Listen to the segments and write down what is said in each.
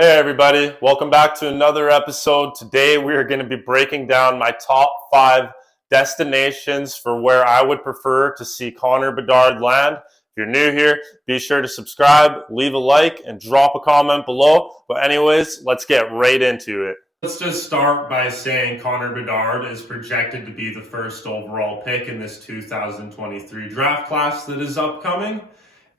Hey everybody, welcome back to another episode. Today we are going to be breaking down my top 5 destinations for where I would prefer to see Connor Bedard land. If you're new here, be sure to subscribe, leave a like, and drop a comment below. But anyways, let's get right into it. Let's just start by saying Connor Bedard is projected to be the first overall pick in this 2023 draft class that is upcoming.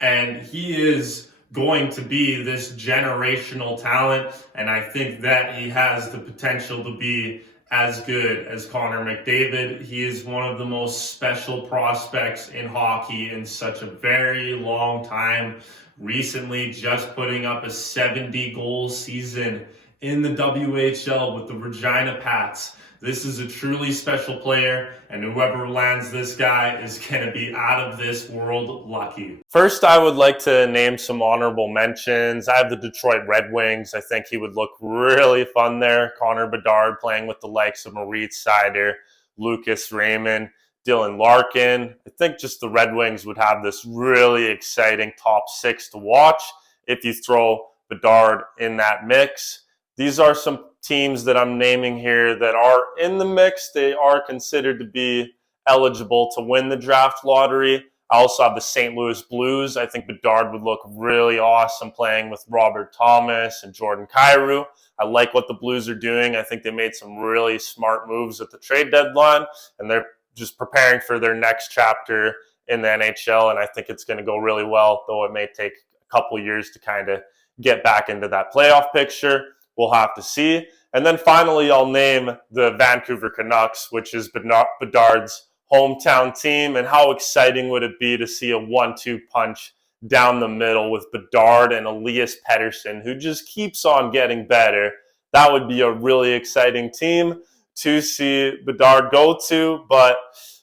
And he is going to be this generational talent, and I think that he has the potential to be as good as Connor McDavid. He is one of the most special prospects in hockey in such a very long time. Recently, just putting up a 70-goal season in the WHL with the Regina Pats. This is a truly special player, and whoever lands this guy is going to be out of this world lucky. First, I would like to name some honorable mentions. I have the Detroit Red Wings. I think he would look really fun there. Connor Bedard playing with the likes of Moritz Seider, Lucas Raymond, Dylan Larkin. I think just the Red Wings would have this really exciting top 6 to watch if you throw Bedard in that mix. These are some teams that I'm naming here that are in the mix. They are considered to be eligible to win the draft lottery. I also have the St. Louis Blues. I think Bedard would look really awesome playing with Robert Thomas and Jordan Kyrou. I like what the Blues are doing. I think they made some really smart moves at the trade deadline, and they're just preparing for their next chapter in the NHL, and I think it's going to go really well, though it may take a couple years to kind of get back into that playoff picture. We'll have to see. And then finally, I'll name the Vancouver Canucks, which is Bedard's hometown team. And how exciting would it be to see a 1-2 punch down the middle with Bedard and Elias Pettersson, who just keeps on getting better. That would be a really exciting team to see Bedard go to, but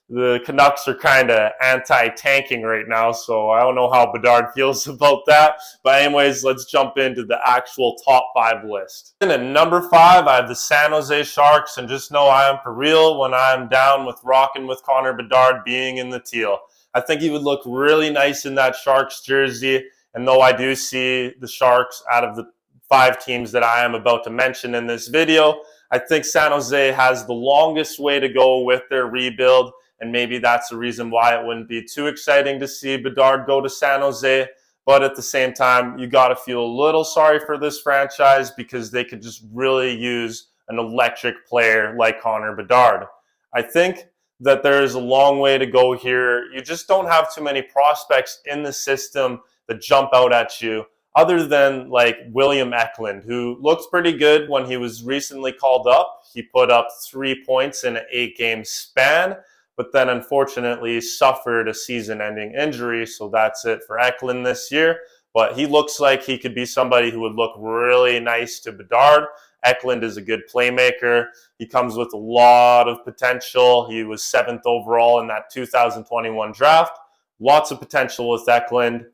the Canucks are kind of anti-tanking right now, so I don't know how Bedard feels about that. But anyways, let's jump into the actual top 5 list. And at number 5, I have the San Jose Sharks, and just know I am for real when I'm down with rocking with Connor Bedard being in the teal. I think he would look really nice in that Sharks jersey, and though I do see the Sharks out of the 5 teams that I am about to mention in this video, I think San Jose has the longest way to go with their rebuild. And maybe that's the reason why it wouldn't be too exciting to see Bedard go to San Jose. But at the same time, you got to feel a little sorry for this franchise because they could just really use an electric player like Connor Bedard. I think that there is a long way to go here. You just don't have too many prospects in the system that jump out at you, other than like William Eklund, who looks pretty good when he was recently called up. He put up 3 points in an 8-game span, but then unfortunately suffered a season-ending injury, so that's it for Eklund this year. But he looks like he could be somebody who would look really nice to Bedard. Eklund is a good playmaker. He comes with a lot of potential. He was 7th overall in that 2021 draft. Lots of potential with Eklund.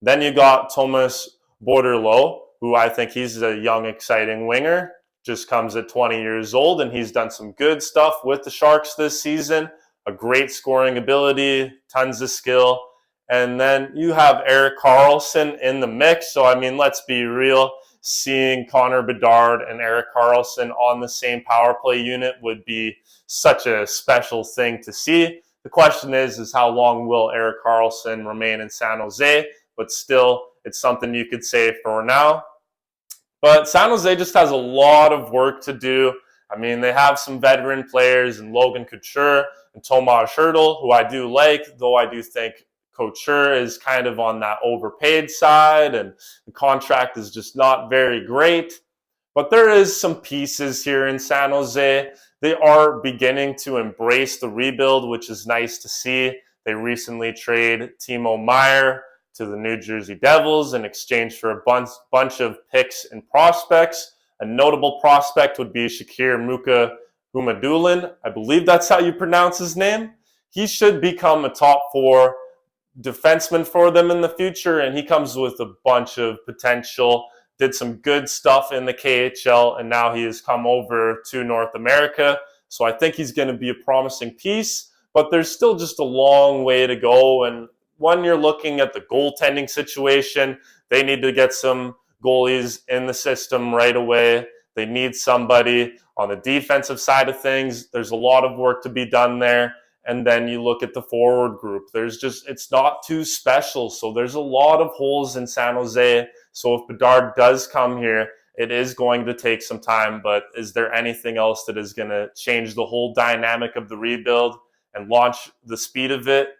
Then you got Thomas Borderlo, who I think he's a young, exciting winger. Just comes at 20 years old, and he's done some good stuff with the Sharks this season. A great scoring ability, tons of skill. And then you have Erik Karlsson in the mix. So, I mean, let's be real. Seeing Connor Bedard and Erik Karlsson on the same power play unit would be such a special thing to see. The question is how long will Erik Karlsson remain in San Jose? But still, it's something you could say for now. But San Jose just has a lot of work to do. I mean, they have some veteran players in Logan Couture and Tomas Hertl, who I do like, though I do think Couture is kind of on that overpaid side, and the contract is just not very great. But there is some pieces here in San Jose. They are beginning to embrace the rebuild, which is nice to see. They recently traded Timo Meier to the New Jersey Devils in exchange for a bunch of picks and prospects. A notable prospect would be Shakir Mukhamadullin. I believe that's how you pronounce his name. He should become a top 4 defenseman for them in the future, and he comes with a bunch of potential. Did some good stuff in the KHL, and now he has come over to North America. So I think he's going to be a promising piece, but there's still just a long way to go. And when you're looking at the goaltending situation, they need to get some goalies in the system right away. They need somebody on the defensive side of things. There's a lot of work to be done there. And then you look at the forward group. It's not too special. So there's a lot of holes in San Jose. So if Bedard does come here, it is going to take some time. But is there anything else that is going to change the whole dynamic of the rebuild and launch the speed of it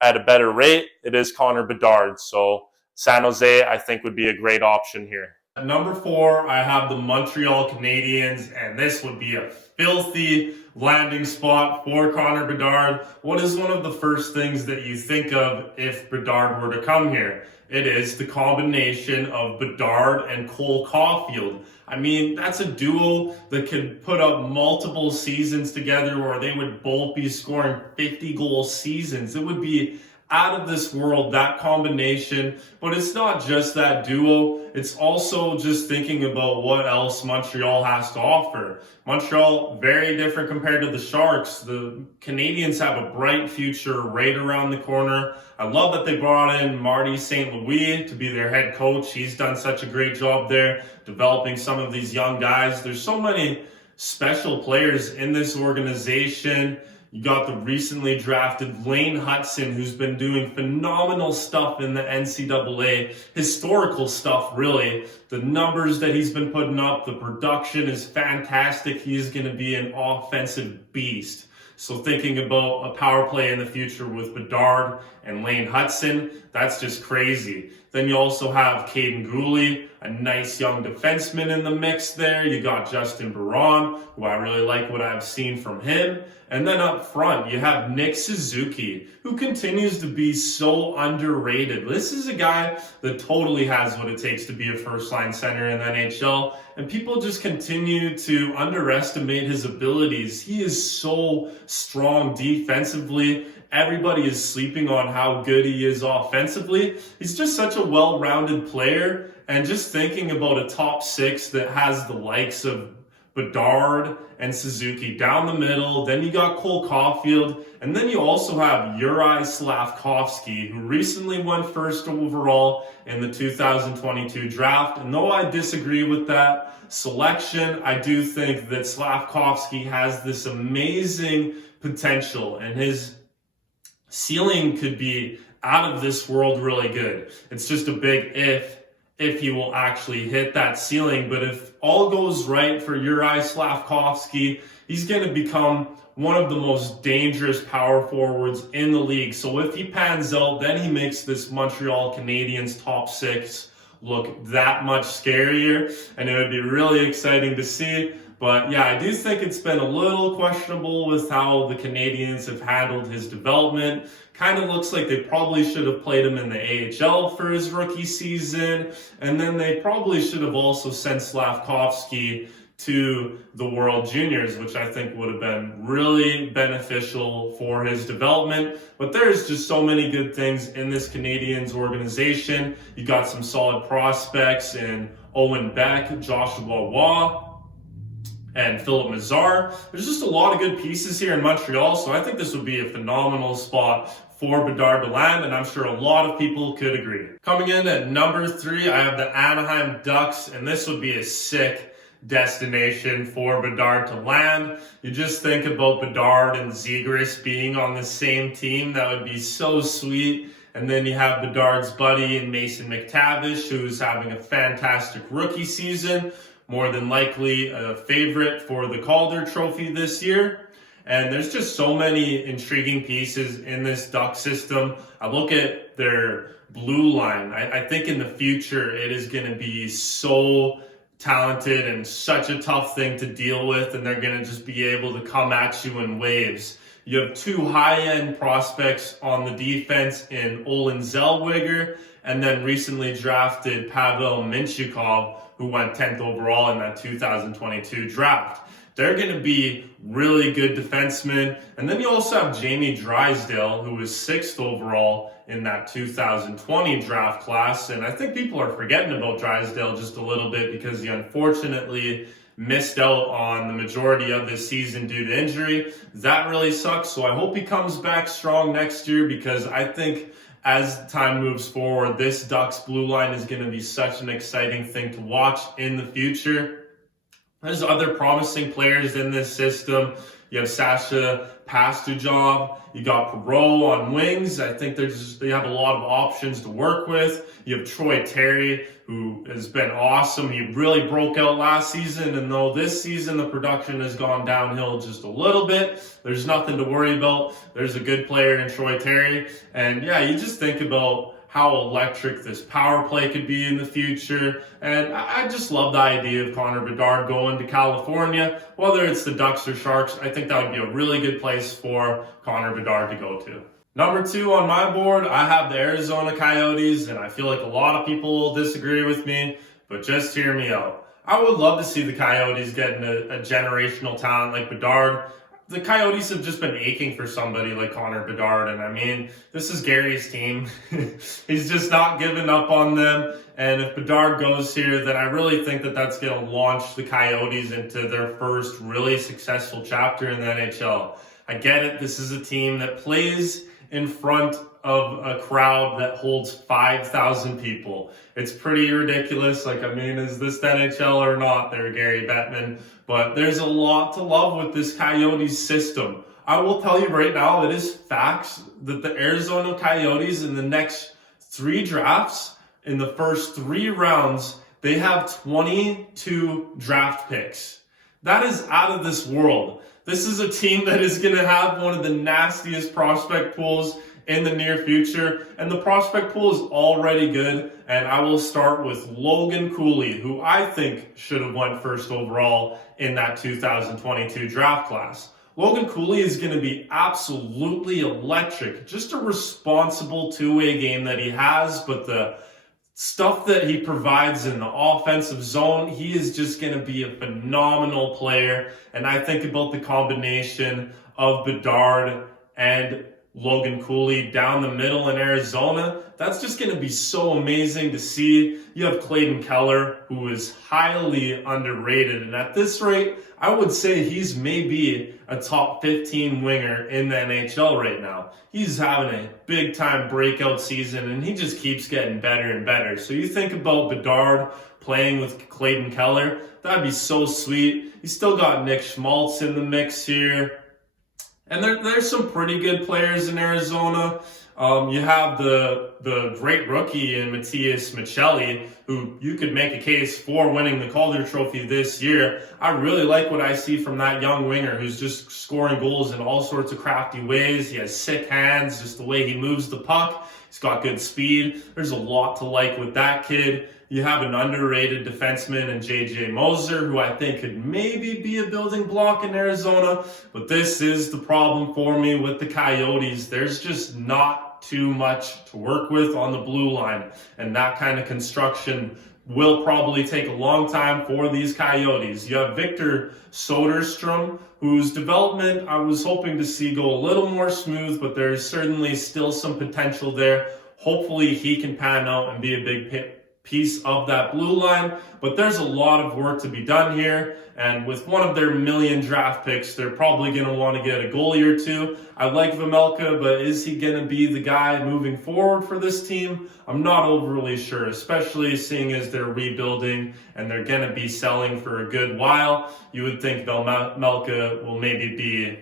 at a better rate? It is Connor Bedard. So San Jose, I think, would be a great option here. At number 4, I have the Montreal Canadiens, and this would be a filthy landing spot for Connor Bedard. What is one of the first things that you think of if Bedard were to come here? It is the combination of Bedard and Cole Caulfield. I mean, that's a duo that could put up multiple seasons together where they would both be scoring 50-goal seasons. It would be out of this world, that combination. But it's not just that duo. It's also just thinking about what else Montreal has to offer. Montreal, very different compared to the Sharks. The Canadiens have a bright future right around the corner. I love that they brought in Marty St. Louis to be their head coach. He's done such a great job there, developing some of these young guys. There's so many special players in this organization. You got the recently drafted Lane Hudson, who's been doing phenomenal stuff in the NCAA. Historical stuff, really. The numbers that he's been putting up, the production is fantastic. He's going to be an offensive beast. So thinking about a power play in the future with Bedard and Lane Hudson, that's just crazy. Then you also have Caden Gooley, a nice young defenseman in the mix there. You got Justin Barron, who I really like what I've seen from him. And then up front, you have Nick Suzuki, who continues to be so underrated. This is a guy that totally has what it takes to be a first-line center in the NHL, and people just continue to underestimate his abilities. He is so strong defensively. Everybody is sleeping on how good he is offensively. He's just such a well-rounded player, and just thinking about a top 6 that has the likes of Bedard and Suzuki down the middle. Then you got Cole Caulfield. And then you also have Juraj Slafkovsky, who recently won first overall in the 2022 draft. And though I disagree with that selection, I do think that Slafkovsky has this amazing potential, and his ceiling could be out of this world really good. It's just a big if he will actually hit that ceiling. But if all goes right for Juraj Slafkovsky, he's going to become one of the most dangerous power forwards in the league. So if he pans out, then he makes this Montreal Canadiens top 6 look that much scarier, and it would be really exciting to see. But yeah, I do think it's been a little questionable with how the Canadiens have handled his development. Kind of looks like they probably should have played him in the AHL for his rookie season. And then they probably should have also sent Slafkovsky to the World Juniors, which I think would have been really beneficial for his development. But there's just so many good things in this Canadiens organization. You got some solid prospects in Owen Beck, Joshua Waugh, and Philip Mazar. There's just a lot of good pieces here in Montreal, so I think this would be a phenomenal spot for Bedard to land, and I'm sure a lot of people could agree. Coming in at number 3, I have the Anaheim Ducks, and this would be a sick destination for Bedard to land. You just think about Bedard and Zegras being on the same team. That would be so sweet. And then you have Bedard's buddy and Mason McTavish, who's having a fantastic rookie season. More than likely a favorite for the Calder Trophy this year. And there's just so many intriguing pieces in this Duck system. I look at their blue line. I think in the future it is going to be so talented and such a tough thing to deal with, and they're going to just be able to come at you in waves. You have 2 high-end prospects on the defense in Olin Zellweger, and then recently drafted Pavel Mintyukov, who went 10th overall in that 2022 draft. They're going to be really good defensemen. And then you also have Jamie Drysdale, who was 6th overall in that 2020 draft class. And I think people are forgetting about Drysdale just a little bit because he unfortunately missed out on the majority of this season due to injury. That really sucks. So I hope he comes back strong next year, because I think as time moves forward, this Ducks blue line is going to be such an exciting thing to watch in the future. There's other promising players in this system. You have Sasha Pastujob. You got Perot on wings. I think they have a lot of options to work with. You have Troy Terry, who has been awesome. He really broke out last season, and though this season the production has gone downhill just a little bit, there's nothing to worry about. There's a good player in Troy Terry. And yeah, you just think about how electric this power play could be in the future. And I just love the idea of Connor Bedard going to California. Whether it's the Ducks or Sharks, I think that would be a really good place for Connor Bedard to go to. Number 2 on my board, I have the Arizona Coyotes, and I feel like a lot of people will disagree with me, but just hear me out. I would love to see the Coyotes getting a generational talent like Bedard. The Coyotes have just been aching for somebody like Connor Bedard, and I mean, this is Gary's team. He's just not giving up on them, and if Bedard goes here, then I really think that that's going to launch the Coyotes into their first really successful chapter in the NHL. I get it, this is a team that plays in front of a crowd that holds 5,000 people. It's pretty ridiculous. Like, I mean, is this the NHL or not there, Gary Bettman? But there's a lot to love with this Coyotes system. I will tell you right now, it is facts that the Arizona Coyotes in the next 3 drafts, in the first 3 rounds, they have 22 draft picks. That is out of this world. This is a team that is going to have one of the nastiest prospect pools in the near future, and the prospect pool is already good. And I will start with Logan Cooley, who I think should have went first overall in that 2022 draft class. Logan Cooley is going to be absolutely electric. Just a responsible two-way game that he has, but the stuff that he provides in the offensive zone, he is just going to be a phenomenal player. And I think about the combination of Bedard and Logan Cooley down the middle in Arizona. That's just going to be so amazing to see. You have Clayton Keller, who is highly underrated. And at this rate, I would say he's maybe a top 15 winger in the NHL right now. He's having a big time breakout season, and he just keeps getting better and better. So you think about Bedard playing with Clayton Keller, that'd be so sweet. You still got Nick Schmaltz in the mix here. And there's some pretty good players in Arizona. You have the great rookie in Matias Maccelli, who you could make a case for winning the Calder Trophy this year. I really like what I see from that young winger who's just scoring goals in all sorts of crafty ways. He has sick hands, just the way he moves the puck. He's got good speed. There's a lot to like with that kid. You have an underrated defenseman in J.J. Moser, who I think could maybe be a building block in Arizona. But this is the problem for me with the Coyotes. There's just not too much to work with on the blue line. And that kind of construction will probably take a long time for these Coyotes. You have Victor Soderstrom, whose development I was hoping to see go a little more smooth, but there's certainly still some potential there. Hopefully he can pan out and be a big piece of that blue line, but there's a lot of work to be done here, and with one of their million draft picks, they're probably going to want to get a goalie or two. I like Vejmelka, but is he going to be the guy moving forward for this team? I'm not overly sure, especially seeing as they're rebuilding and they're going to be selling for a good while. You would think Vejmelka will maybe be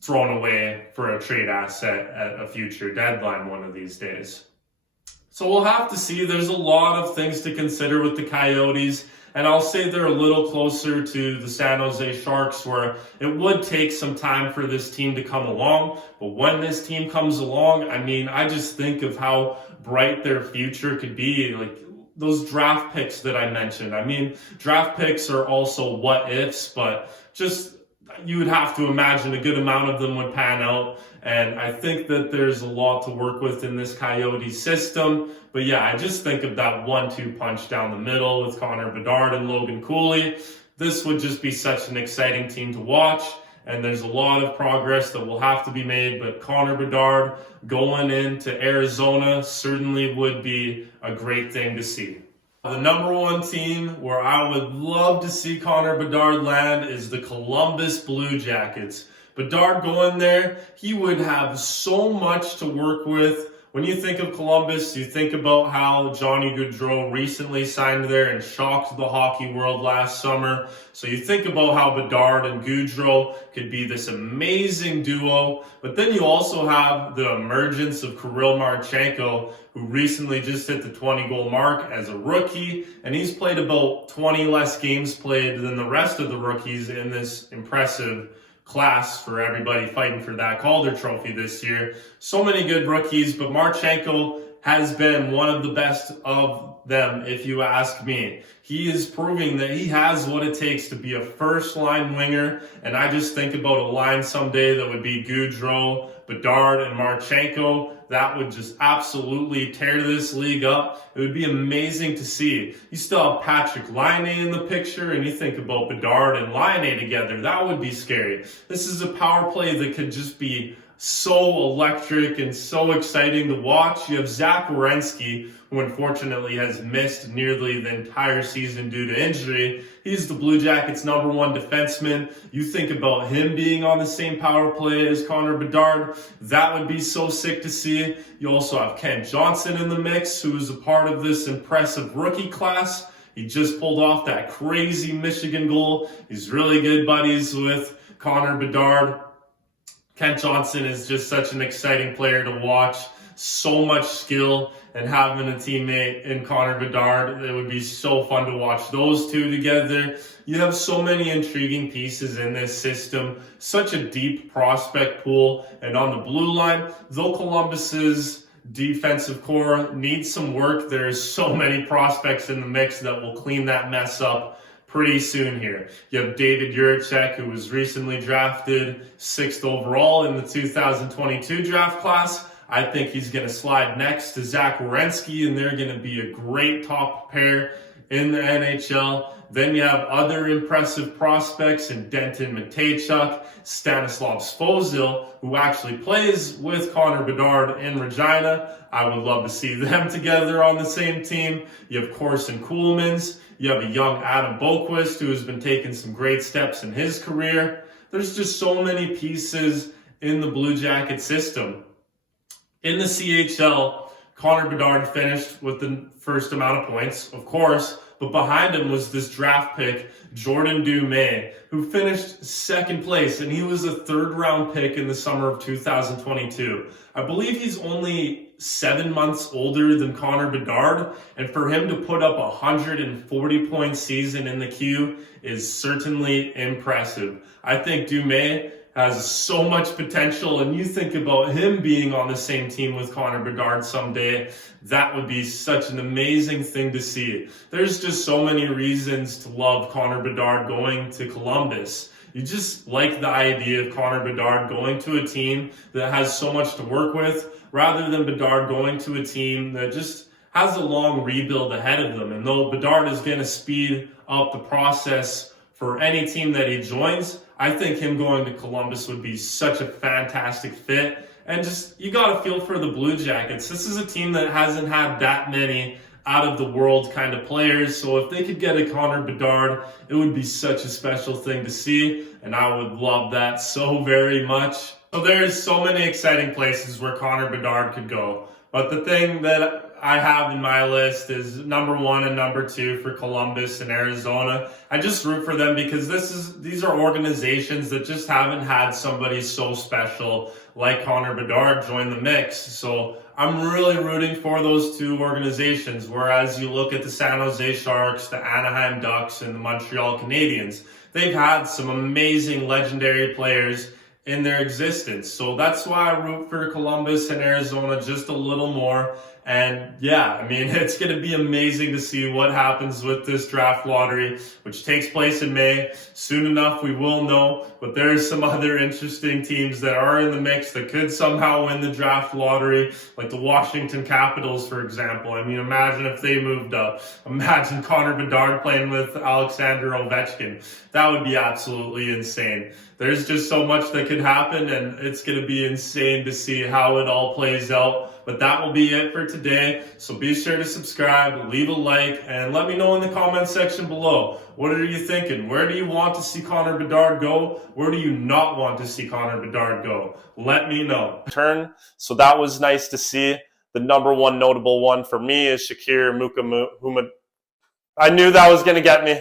thrown away for a trade asset at a future deadline one of these days. So we'll have to see. There's a lot of things to consider with the Coyotes, and I'll say they're a little closer to the San Jose Sharks, where it would take some time for this team to come along. But when this team comes along, I mean, I just think of how bright their future could be. Like those draft picks that I mentioned. I mean, draft picks are also what ifs, but just you would have to imagine a good amount of them would pan out. And I think that there's a lot to work with in this Coyote system. But yeah, I just think of that 1-2 punch down the middle with Connor Bedard and Logan Cooley. This would just be such an exciting team to watch. And there's a lot of progress that will have to be made. But Connor Bedard going into Arizona certainly would be a great thing to see. The number 1 team where I would love to see Connor Bedard land is the Columbus Blue Jackets. Bedard going there, he would have so much to work with. When you think of Columbus, you think about how Johnny Gaudreau recently signed there and shocked the hockey world last summer. So you think about how Bedard and Gaudreau could be this amazing duo. But then you also have the emergence of Kirill Marchenko, who recently just hit the 20-goal mark as a rookie. And he's played about 20 less games played than the rest of the rookies in this impressive class for everybody fighting for that Calder Trophy this year. So many good rookies, but Marchenko has been one of the best of them, if you ask me. He is proving that he has what it takes to be a first-line winger, and I just think about a line someday that would be Gaudreau, Bedard, and Marchenko. That would just absolutely tear this league up. It would be amazing to see. You still have Patrick Laine in the picture, and you think about Bedard and Laine together. That would be scary. This is a power play that could just be so electric and so exciting to watch. You have Zach Werenski, who unfortunately has missed nearly the entire season due to injury. He's the Blue Jackets' #1 defenseman. You think about him being on the same power play as Connor Bedard. That would be so sick to see. You also have Kent Johnson in the mix, who is a part of this impressive rookie class. He just pulled off that crazy Michigan goal. He's really good buddies with Connor Bedard. Kent Johnson is just such an exciting player to watch. So much skill, and having a teammate in Connor Bedard, it would be so fun to watch those two together. You have so many intriguing pieces in this system, such a deep prospect pool. And on the blue line, though Columbus's defensive core needs some work, there's so many prospects in the mix that will clean that mess up pretty soon here. You have David Juracek, who was recently drafted 6th overall in the 2022 draft class. I think he's going to slide next to Zach Werenski, and they're going to be a great top pair in the NHL. Then you have other impressive prospects in Denton Mateychuk, Stanislav Svozil, who actually plays with Connor Bedard in Regina. I would love to see them together on the same team. You have Corson Kuhlmans. You have a young Adam Boquist, who has been taking some great steps in his career. There's just so many pieces in the Blue Jacket system. In the CHL, Connor Bedard finished with the first amount of points, of course, but behind him was this draft pick, Jordan Dumais, who finished second place, and he was a third-round pick in the summer of 2022. I believe he's only 7 months older than Connor Bedard, and for him to put up a 140-point season in the queue is certainly impressive. I think Dumais has so much potential, and you think about him being on the same team with Connor Bedard someday, that would be such an amazing thing to see. There's just so many reasons to love Connor Bedard going to Columbus. You just like the idea of Connor Bedard going to a team that has so much to work with, rather than Bedard going to a team that just has a long rebuild ahead of them. And though Bedard is going to speed up the process for any team that he joins, I think him going to Columbus would be such a fantastic fit. And just, you got to feel for the Blue Jackets. This is a team that hasn't had that many out-of-the-world kind of players. So if they could get a Connor Bedard, it would be such a special thing to see. And I would love that so very much. So there's so many exciting places where Connor Bedard could go. But the thing that I have in my list is #1 and #2 for Columbus and Arizona. I just root for them because these are organizations that just haven't had somebody so special like Connor Bedard join the mix. So I'm really rooting for those two organizations. Whereas you look at the San Jose Sharks, the Anaheim Ducks, and the Montreal Canadiens, they've had some amazing legendary players in their existence. So that's why I root for Columbus and Arizona just a little more. And yeah, I mean, it's going to be amazing to see what happens with this draft lottery, which takes place in May. Soon enough, we will know. But there are some other interesting teams that are in the mix that could somehow win the draft lottery, like the Washington Capitals, for example. I mean, imagine if they moved up. Imagine Connor Bedard playing with Alexander Ovechkin. That would be absolutely insane. There's just so much that could happen, and it's going to be insane to see how it all plays out. But that will be it for today. So be sure to subscribe, leave a like, and let me know in the comment section below. What are you thinking? Where do you want to see Connor Bedard go? Where do you not want to see Connor Bedard go? Let me know. So that was nice to see. The number one notable one for me is Shakir Mukamut. I knew that was going to get me.